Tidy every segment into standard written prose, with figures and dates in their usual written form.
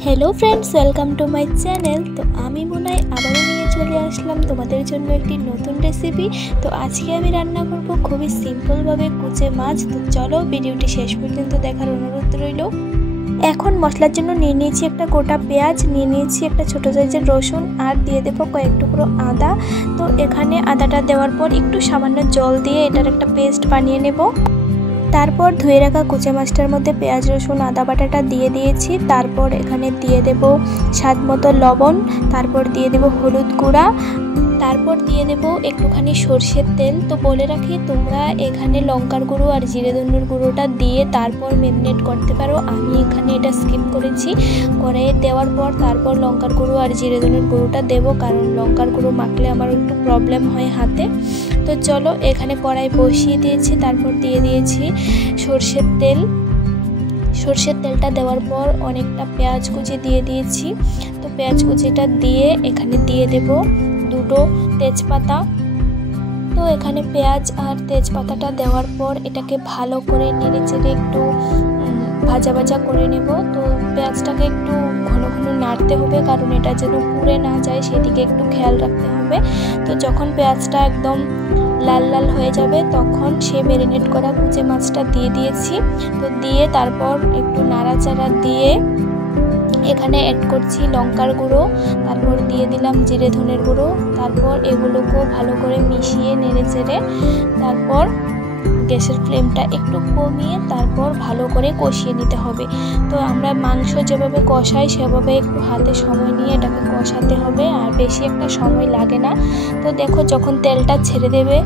Hello friends welcome to my channel. तो आमी मुनाई आबारो निये चले आसलाम तोमादेर जोन्नो एकटी नतुन रेसिपि। तो आजके आमी रान्ना करब खूबই सिम्पल भावे कुचे माछ। तो चलो भिडियोटी शेष पर्यन्त देखार अनुरोध रइलो। এখন মশলার জন্য নিয়ে নিয়েছি একটা গোটা পেঁয়াজ, নিয়ে নিয়েছি একটা ছোট সাইজের রসুন আর দিয়ে দেব কয়েক টুকরো আদা। তো এখানে আদাটা দেওয়ার পর একটু সামান্য জল দিয়ে এটার একটা পেস্ট বানিয়ে নেব। তারপর ধুয়ে রাখা কুচে মাছটার মধ্যে পেঁয়াজ রসুন আদা বাটাটা দিয়ে দিয়েছি। তারপর এখানে দিয়ে দেব স্বাদ মতো লবণ, তারপর দিয়ে দেব হলুদ গুঁড়া, তারপর দিয়ে দেব একটুখানি সরষের তেল। তো বলে রাখি তোমরা এখানে লঙ্কার গুঁড়ো আর জিরে ধনের গুঁড়োটা দিয়ে তারপর ম্যারিনেট করতে পারো, আমি এখানে এটা স্কিপ করেছি। কড়াইয়ে দেওয়ার পর তারপর লঙ্কার গুঁড়ো আর জিরে ধনের গুঁড়োটা দেব, কারণ লঙ্কার গুঁড়ো মাখলে আমার একটু প্রবলেম হয় হাতে। তো চলো এখানে কড়াই বসিয়ে দিয়েছি, তারপর দিয়ে দিয়েছি সরষের তেল। সরষের তেলটা দেওয়ার পর অনেকটা পেঁয়াজ কুচি দিয়ে দিয়েছি। তো পেঁয়াজ কুচিটা দিয়ে এখানে দিয়ে দেব দুটো তেজপাতা। তো এখানে পেঁয়াজ আর তেজপাতাটা দেওয়ার পর এটাকে ভালো করে নেড়েচেড়ে একটু ভাজা ভাজা করে নেব। তো পেঁয়াজটাকে একটু ঘন ঘন নাড়তে হবে, কারণ এটা যেন পুড়ে না যায় সেদিকে একটু খেয়াল রাখতে হবে। তো যখন পেঁয়াজটা একদম লাল লাল হয়ে যাবে তখন সে ম্যারিনেট করা কুচে মাছটা দিয়ে দিয়েছি। তো দিয়ে তারপর একটু নাড়াচাড়া দিয়ে এখানে অ্যাড করছি লঙ্কার গুঁড়ো, তারপর দিয়ে দিলাম জিরে ধনের গুঁড়ো। তারপর এগুলোকেও ভালো করে মিশিয়ে নেড়েচেড়ে তারপর গ্যাসের ফ্লেমটা একটু কমিয়ে তারপর ভালো করে কষিয়ে নিতে হবে। তো আমরা মাংস যেভাবে কষাই সেভাবে একটু হাতে সময় নিয়ে এটাকে কষাতে হবে, আর বেশি একটা সময় লাগে না। তো দেখো যখন তেলটা ছেড়ে দেবে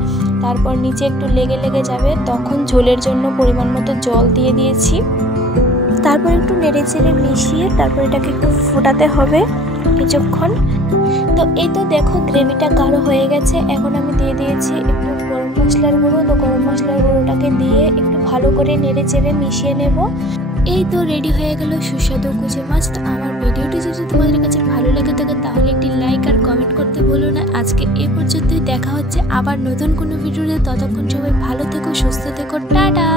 তারপর নিচে একটু লেগে লেগে যাবে, তখন ঝোলের জন্য পরিমাণ মতো জল দিয়ে দিয়েছি। তারপর একটু নেড়েচেড়ে মিশিয়ে তারপর এটাকে একটু ফোটাতে হবে কিছুক্ষণ। তো এই তো দেখো গ্রেভিটা গাঢ় হয়ে গেছে। এখন আমি দিয়ে দিয়েছি একটু গরম মশলার গুঁড়ো। তো গরম মশলার গুঁড়োটাকে দিয়ে একটু ভালো করে নেড়েচেড়ে মিশিয়ে নেব। এই তো রেডি হয়ে গেল সুস্বাদু কুচে মাছ। তো আমার ভিডিওটি যদি তোমাদের কাছে ভালো লেগে থাকে তাহলে একটি লাইক আর কমেন্ট করতে ভুলো না। আজকে এই পর্যন্তই, দেখা হচ্ছে আবার নতুন কোনো ভিডিওতে। ততক্ষণ সবাই ভালো থেকো, সুস্থ থেকো, টাটা।